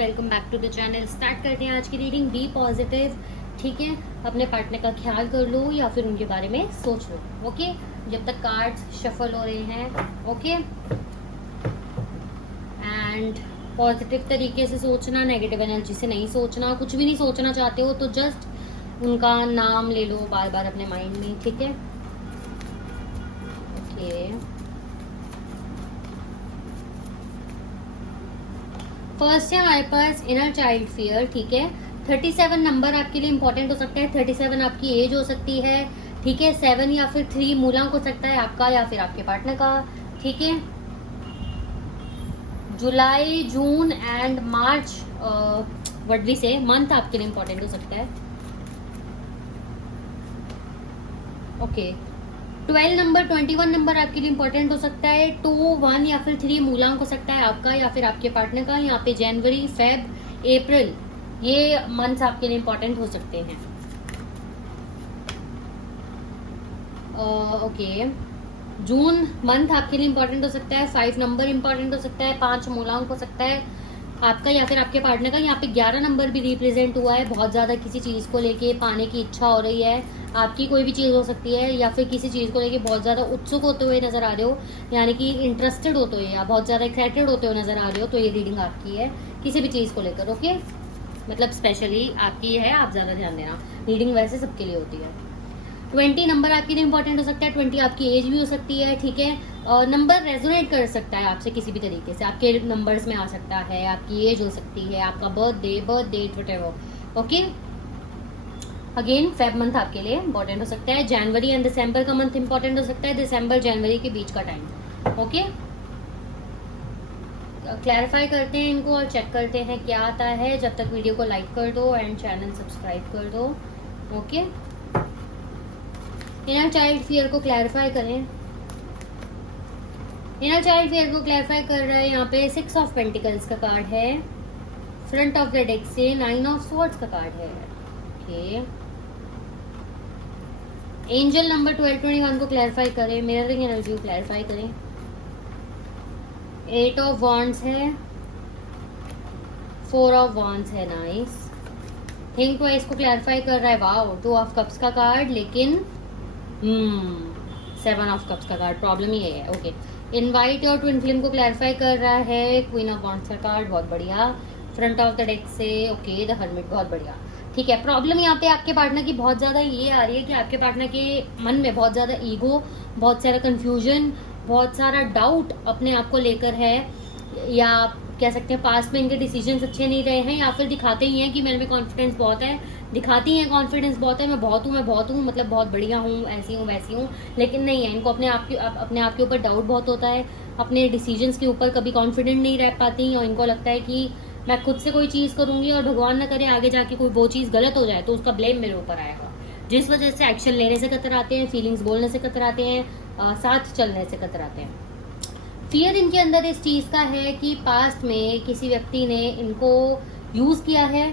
Welcome back to the channel. Start करते हैं आज की रीडिंग। बी पॉजिटिव, ठीक है। अपने पार्टनर का ख्याल कर लो या फिर उनके बारे में सोच लो, ओके। जब तक कार्ड्स शफल हो रहे हैं, ओके। एंड पॉजिटिव तरीके से सोचना, नेगेटिव एनर्जी से नहीं सोचना। कुछ भी नहीं सोचना चाहते हो तो जस्ट उनका नाम ले लो बार बार अपने माइंड में, ठीक है, ओके। फर्स्ट है हमारे पास इनर चाइल्ड फियर, ठीक है। 37 नंबर आपके लिए इंपॉर्टेंट हो सकता है। 37 आपकी एज हो सकती है, ठीक है। 7 या फिर 3 मूलांक हो सकता है आपका या फिर आपके पार्टनर का, ठीक है। जुलाई, जून एंड मार्च व्हाट वी से मंथ आपके लिए इंपॉर्टेंट हो सकता है, ओके। 12 नंबर, 21 नंबर आपके लिए इंपॉर्टेंट हो सकता है। 2, 1 या फिर 3 मूलांक हो सकता है आपका या फिर आपके पार्टनर का। यहाँ पे जनवरी, फेब, अप्रैल ये मंथ्स आपके लिए इंपॉर्टेंट हो सकते हैं, ओके। जून मंथ आपके लिए इंपॉर्टेंट हो सकता है। 5 नंबर इंपॉर्टेंट हो सकता है। 5 मूलांक हो सकता है आपका या फिर आपके पार्टनर का। यहाँ पे 11 नंबर भी रिप्रेजेंट हुआ है। बहुत ज्यादा किसी चीज को लेके पाने की इच्छा हो रही है, आपकी कोई भी चीज हो सकती है, या फिर किसी चीज को लेके बहुत ज्यादा उत्सुक होते हुए नजर आ रहे हो, यानी कि इंटरेस्टेड होते हुए या बहुत ज्यादा एक्साइटेड होते हुए नजर आ रहे हो, तो ये रीडिंग आपकी है किसी भी चीज को लेकर, ओके। मतलब स्पेशली आपकी है, आप ज्यादा ध्यान देना। रीडिंग वैसे सबके लिए होती है। 20 नंबर आपके लिए इंपॉर्टेंट हो सकता है। 20 आपकी एज भी हो सकती है, ठीक है। और नंबर रेजोनेट कर सकता है आपसे किसी भी तरीके से, आपके नंबर्स में आ सकता है, आपकी एज हो सकती है, आपका birth date whatever, okay. Again feb month आपके लिए इंपॉर्टेंट हो सकता है। जनवरी एंड दिसंबर का मंथ इंपॉर्टेंट हो सकता है। दिसंबर जनवरी के बीच का टाइम, ओके। क्लैरिफाई करते हैं इनको और चेक करते हैं क्या आता है। जब तक वीडियो को लाइक कर दो एंड चैनल सब्सक्राइब कर दो, ओके। इनर चाइल्ड फियर को क्लैरिफाई करें। इनर चाइल्ड फियर को क्लैरिफाई कर रहा है यहाँ पे 6 ऑफ पेंटिकल्स का कार्ड है। फ्रंट ऑफ द डेक से 9 ऑफ स्वॉर्ड्स का कार्ड है, ओके। एंजल नंबर 1221 को क्लैरिफाई करें। मिररिंग एनर्जी को क्लैरिफाई करें। 8 ऑफ वॉन्ड्स है, 4 ऑफ वॉन्ड्स है, नाइस। थिंक ट्वाइस को क्लैरिफाई कर रहा है, वाओ। 2 ऑफ कप्स का कार्ड, लेकिन 7 ऑफ कप्स का कार्ड। प्रॉब्लम ही है, ओके। इनवाइट और ट्विन फ्लेम को क्लैरिफाई कर रहा है। क्वीन ऑफ वॉन्ड्स का कार्ड, बहुत बढ़िया। फ्रंट ऑफ द डेक से, ओके, द हर्मिट, बहुत बढ़िया, ठीक है। प्रॉब्लम यहाँ पे आपके पार्टनर की बहुत ज्यादा ये आ रही है कि आपके पार्टनर के मन में बहुत ज्यादा ईगो, बहुत सारा कंफ्यूजन, बहुत सारा डाउट अपने आप को लेकर है, या कह सकते हैं पास्ट में इनके डिसीजंस अच्छे नहीं रहे हैं, या फिर दिखाते ही हैं कि मेरे में कॉन्फिडेंस बहुत है, दिखाती हैं कॉन्फिडेंस बहुत है, मैं बहुत हूँ, मतलब बहुत बढ़िया हूँ, ऐसी हूँ वैसी हूँ, लेकिन नहीं है। इनको अपने आप के ऊपर डाउट बहुत होता है, अपने डिसीजंस के ऊपर कभी कॉन्फिडेंट नहीं रह पाती, और इनको लगता है कि मैं खुद से कोई चीज करूंगी और भगवान न करे आगे जाके कोई वो चीज गलत हो जाए तो उसका ब्लेम मेरे ऊपर आएगा, जिस वजह से एक्शन लेने से कतराते हैं, फीलिंग्स बोलने से कतराते हैं, साथ चलने से कतराते हैं। फियर इनके अंदर इस चीज का है कि पास्ट में किसी व्यक्ति ने इनको यूज किया है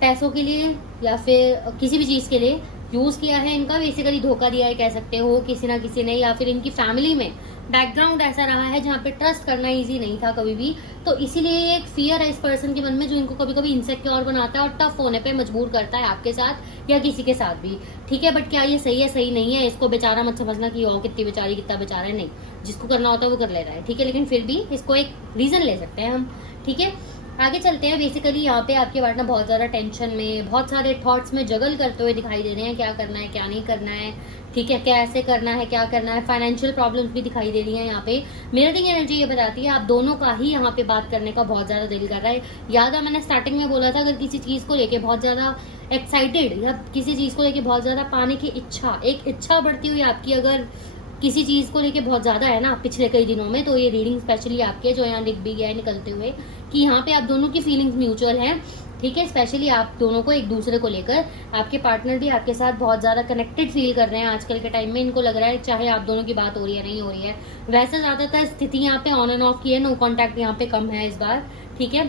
पैसों के लिए या फिर किसी भी चीज के लिए यूज किया है, इनका बेसिकली धोखा दिया है कह सकते हो किसी ना किसी ने, या फिर इनकी फैमिली में बैकग्राउंड ऐसा रहा है जहाँ पे ट्रस्ट करना इजी नहीं था कभी भी, तो इसीलिए एक फियर है इस पर्सन के मन में जो इनको कभी कभी इनसेक्योर बनाता है और टफ होने पे मजबूर करता है आपके साथ या किसी के साथ भी, ठीक है। बट क्या ये सही है, सही नहीं है, इसको बेचारा मत समझना कि ओ कितनी बेचारी कितना बेचारा है, नहीं, जिसको करना होता है वो कर ले रहा है, ठीक है। लेकिन फिर भी इसको एक रीजन ले सकते हैं हम, ठीक है। आगे चलते हैं। बेसिकली यहाँ पे आपके पार्टनर बहुत ज्यादा टेंशन में, बहुत सारे थॉट्स में जगल करते हुए दिखाई दे रहे हैं, क्या करना है क्या नहीं करना है, ठीक है, कैसे करना है क्या करना है। फाइनेंशियल प्रॉब्लम्स भी दिखाई दे रही हैं यहाँ पे। मिररिंग एनर्जी ये बताती है आप दोनों का ही यहाँ पे बात करने का बहुत ज्यादा दिल कर रहा है। याद है मैंने स्टार्टिंग में बोला था, अगर किसी चीज को लेके बहुत ज्यादा एक्साइटेड या किसी चीज को लेके बहुत ज्यादा पाने की इच्छा, एक इच्छा बढ़ती हुई आपकी अगर किसी चीज को लेके बहुत ज्यादा है ना पिछले कई दिनों में, तो ये रीडिंग स्पेशली आपके है, जो यहाँ दिख भी गया है निकलते हुए कि यहाँ पे आप दोनों की फीलिंग्स म्यूचुअल हैं, ठीक है। स्पेशली आप दोनों को एक दूसरे को लेकर, आपके पार्टनर भी आपके साथ बहुत ज्यादा कनेक्टेड फील कर रहे हैं आजकल के टाइम में। इनको लग रहा है चाहे आप दोनों की बात हो रही है नहीं हो रही है, वैसे ज्यादातर स्थिति यहाँ पे ऑन एंड ऑफ की है, नो कॉन्टैक्ट यहाँ पे कम है इस बार, ठीक है।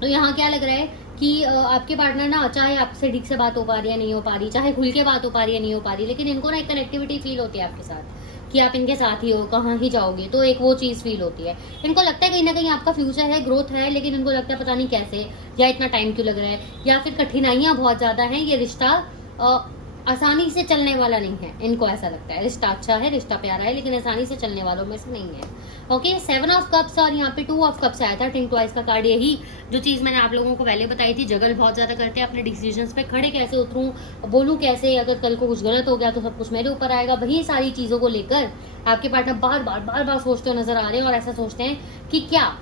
तो यहाँ क्या लग रहा है कि आपके पार्टनर ना, चाहे आपसे ठीक से बात हो पा रही है नहीं हो पा रही, चाहे खुल के बात हो पा रही है नहीं हो पा रही, लेकिन इनको ना एक कनेक्टिविटी फील होती है आपके साथ, कि आप इनके साथ ही हो, कहाँ ही जाओगे, तो एक वो चीज़ फील होती है। इनको लगता है कहीं ना कहीं आपका फ्यूचर है, ग्रोथ है, लेकिन इनको लगता है पता नहीं कैसे, या इतना टाइम क्यों लग रहा है, या फिर कठिनाइयाँ बहुत ज़्यादा हैं, ये रिश्ता आसानी से चलने वाला नहीं है। इनको ऐसा लगता है रिश्ता अच्छा है, रिश्ता प्यारा है, लेकिन आसानी से चलने वालों में से नहीं है। ओके, 7 ऑफ कप्स और यहाँ पे 2 ऑफ कप्स आया था, थिंक ट्वाइस का कार्ड। यही जो चीज़ मैंने आप लोगों को पहले बताई थी, जगल बहुत ज़्यादा करते हैं अपने डिसीजंस पे, खड़े कैसे उतरूँ, बोलूँ कैसे, अगर कल को कुछ गलत हो गया तो सब कुछ मेरे ऊपर आएगा। वही सारी चीज़ों को लेकर आपके पार्टनर बार बार सोचते हुए नजर आ रहे हैं, और ऐसा सोचते हैं कि क्या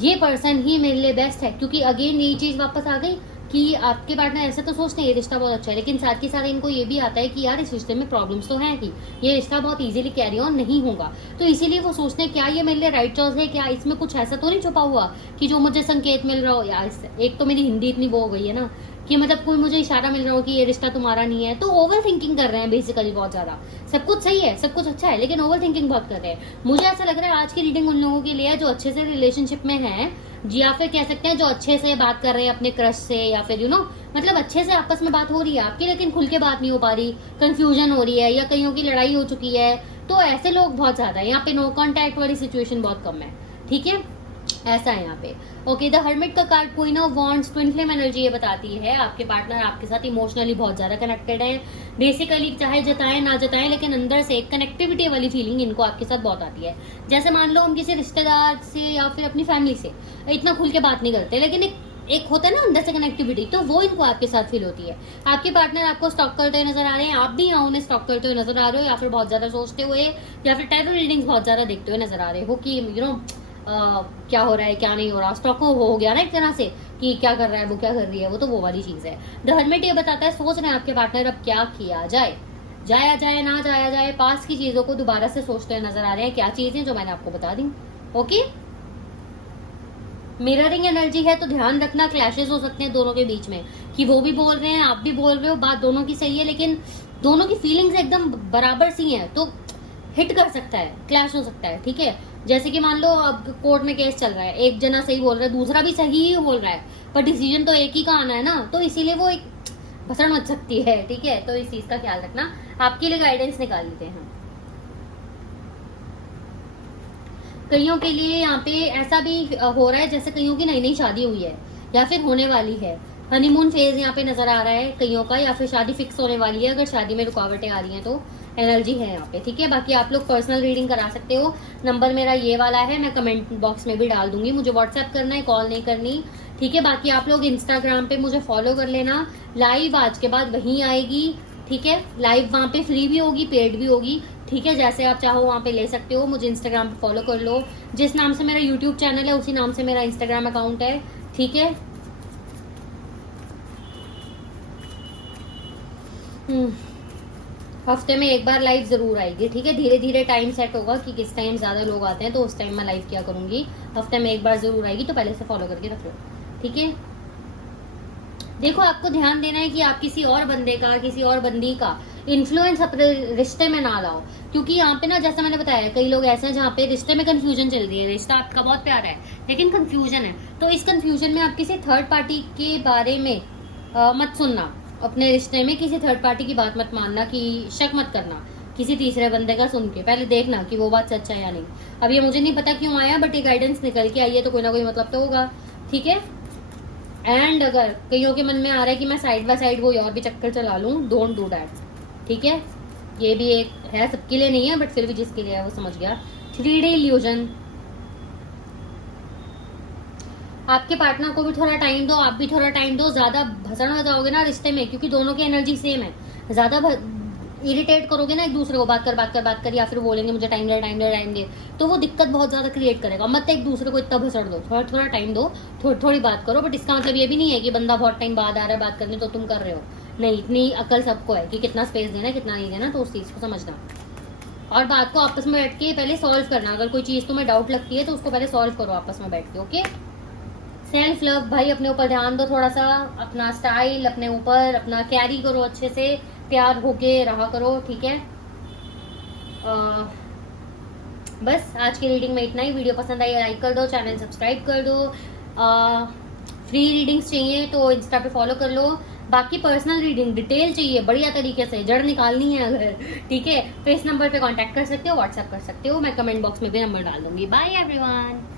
ये पर्सन ही मेरे लिए बेस्ट है। क्योंकि अगेन यही चीज़ वापस आ गई कि आपके पार्टनर ऐसा तो सोचते हैं ये रिश्ता बहुत अच्छा है, लेकिन साथ के साथ इनको ये भी आता है कि यार इस रिश्ते में प्रॉब्लम्स तो हैं ही, ये रिश्ता बहुत इजीली कैरी ऑन नहीं होगा। तो इसीलिए वो सोचते हैं क्या ये मेरे लिए राइट चॉइस है, क्या इसमें कुछ ऐसा तो नहीं छुपा हुआ कि जो मुझे संकेत मिल रहा हो। यार एक तो मेरी हिंदी इतनी वो हो गई है ना कि मतलब कोई मुझे इशारा मिल रहा हो कि ये रिश्ता तुम्हारा नहीं है। तो ओवर थिंकिंग कर रहे हैं बेसिकली बहुत ज्यादा। सब कुछ सही है, सब कुछ अच्छा है, लेकिन ओवर थिंकिंग बहुत कर रहे हैं। मुझे ऐसा लग रहा है आज की रीडिंग उन लोगों के लिए है जो अच्छे से रिलेशनशिप में है, या फिर कह सकते हैं जो अच्छे से बात कर रहे हैं अपने क्रश से, या फिर मतलब अच्छे से आपस में बात हो रही है आपकी, लेकिन खुल के बात नहीं हो पा रही, कंफ्यूजन हो रही है, या कईयों की लड़ाई हो चुकी है। तो ऐसे लोग बहुत ज्यादा है यहाँ पे। नो कॉन्टैक्ट वाली सिचुएशन बहुत कम है, ठीक है, ऐसा है यहाँ पे। ओके, द हर्मिट का card queen of wands, twin flame energy ये बताती है आपके पार्टनर आपके साथ इमोशनली बहुत ज्यादा कनेक्टेड है। बेसिकली चाहे जताएं ना जताएं, लेकिन अंदर से एक कनेक्टिविटी वाली फीलिंग इनको आपके साथ बहुत आती है। जैसे मान लो हम किसी रिश्तेदार से या फिर अपनी फैमिली से इतना खुल के बात नहीं करते, लेकिन एक होता है ना अंदर से कनेक्टिविटी, तो वो इनको आपके साथ फील होती है। आपके पार्टनर आपको स्टॉक करते हुए नजर आ रहे हैं, आप भी यहाँ उन्हें स्टॉक करते हुए नजर आ रहे हो, या फिर बहुत ज्यादा सोचते हुए, या फिर टैरो रीडिंग्स बहुत ज्यादा देखते हुए नजर आ रहे हो कि क्या हो रहा है क्या नहीं हो रहा। स्टॉक हो गया ना एक तरह से कि क्या कर रहा है वो, क्या कर रही है वो, तो वो वाली चीज है। द हर्मिट ये बताता है सोच रहे हैं आपके पार्टनर अब क्या किया जाए, जाया जाए ना जाया जाए। पास की चीजों को दोबारा से सोचते हुए नजर आ रहे हैं, क्या चीजें जो मैंने आपको बता दी। ओके, मिररिंग एनर्जी है, तो ध्यान रखना क्लैशेस हो सकते हैं दोनों के बीच में, कि वो भी बोल रहे हैं आप भी बोल रहे हो, बात दोनों की सही है, लेकिन दोनों की फीलिंग्स एकदम बराबर सी हैं, तो हिट कर सकता है, क्लैश हो सकता है, ठीक है। जैसे कि मान लो अब कोर्ट में केस चल रहा है, एक जना सही बोल रहा है, दूसरा भी सही ही बोल रहा है, पर डिसीजन तो एक ही का आना है ना, तो इसीलिए वो एक भसड़ मच सकती है, ठीक है। तो इस चीज का ख्याल रखना, आपके लिए गाइडेंस निकाल लेते हैं। कईयों के लिए यहाँ पे ऐसा भी हो रहा है जैसे कईयों की नई नई शादी हुई है या फिर होने वाली है, हनीमून फेज यहाँ पे नजर आ रहा है कईयों का, या फिर शादी फिक्स होने वाली है। अगर शादी में रुकावटें आ रही हैं तो एनर्जी है यहाँ पे, ठीक है। बाकी आप लोग पर्सनल रीडिंग करा सकते हो, नंबर मेरा ये वाला है, मैं कमेंट बॉक्स में भी डाल दूंगी, मुझे व्हाट्सएप करना है, कॉल नहीं करनी, ठीक है। बाकी आप लोग इंस्टाग्राम पे मुझे फॉलो कर लेना, लाइव आज के बाद वहीं आएगी, ठीक है। लाइव वहाँ पे फ्री भी होगी, पेड भी होगी, ठीक है, जैसे आप चाहो वहाँ पे ले सकते हो। मुझे इंस्टाग्राम पे फॉलो कर लो, जिस नाम से मेरा यूट्यूब चैनल है उसी नाम से मेरा इंस्टाग्राम अकाउंट है, ठीक है। हफ्ते में एक बार लाइव जरूर आएगी, ठीक है। धीरे धीरे टाइम सेट होगा कि किस टाइम ज्यादा लोग आते हैं, तो उस टाइम मैं लाइव क्या करूंगी। हफ्ते में एक बार जरूर आएगी, तो पहले से फॉलो करके रख लो, ठीक है। देखो, आपको ध्यान देना है कि आप किसी और बंदे का, किसी और बंदी का इन्फ्लुएंस अपने रिश्ते में ना लाओ, क्योंकि यहाँ पे ना जैसा मैंने बताया कई लोग ऐसे हैं जहाँ पे रिश्ते में कंफ्यूजन चल रही है, रिश्ता आपका बहुत प्यारा है लेकिन कंफ्यूजन है, तो इस कंफ्यूजन में आप किसी थर्ड पार्टी के बारे में मत सुनना, अपने रिश्ते में किसी थर्ड पार्टी की बात मत मानना, कि शक मत करना किसी तीसरे बंदे का सुन के, पहले देखना कि वो बात सच है या नहीं। अब ये मुझे नहीं पता क्यों आया, बट ये गाइडेंस निकल के आई है, तो कोई ना कोई मतलब तो होगा, ठीक है। एंड अगर कईयों के मन में आ रहा है कि मैं साइड बाय साइड कोई और भी चक्कर चला लूं, डोंट डू दैट, ठीक है। ये भी एक है, सबके लिए नहीं है, बट फिर भी जिसके लिए है वो समझ गया। 3D इल्यूजन, आपके पार्टनर को भी थोड़ा टाइम दो, आप भी थोड़ा टाइम दो। ज्यादा भसड़ में जाओगे ना रिश्ते में, क्योंकि दोनों की एनर्जी सेम है, ज्यादा इरिटेट करोगे ना एक दूसरे को, बात कर, या फिर बोलेंगे मुझे टाइम दे, तो वो दिक्कत बहुत ज्यादा क्रिएट करेगा। मत एक दूसरे को इतना भसड़ दो, थोड़ा थोड़ा टाइम दो, थोड़ी बात करो, बट इसका मतलब ये भी नहीं है कि बंदा बहुत टाइम बाद आ रहा है बात करने तो तुम कर रहे हो, नहीं। इतनी अकल सबको है कि कितना स्पेस देना, कितना नहीं देना, तो उस चीज को समझना और बात को आपस में बैठ के पहले सॉल्व करना। अगर कोई चीज तुम्हें डाउट लगती है तो उसको पहले सॉल्व करो आपस में बैठ के, ओके। सेल्फ लव, भाई अपने ऊपर ध्यान दो थोड़ा सा, अपना स्टाइल अपने ऊपर अपना कैरी करो अच्छे से, प्यार होके रहा करो, ठीक है। बस आज की रीडिंग में इतना ही। वीडियो पसंद आई लाइक कर दो, चैनल सब्सक्राइब कर दो। फ्री रीडिंग्स चाहिए तो इंस्टा पे फॉलो कर लो। बाकी पर्सनल रीडिंग डिटेल चाहिए बढ़िया तरीके से, जड़ निकालनी है अगर, ठीक है, तो इस नंबर पे कांटेक्ट कर सकते हो, व्हाट्सएप कर सकते हो, मैं कमेंट बॉक्स में भी नंबर डाल दूंगी। Bye everyone.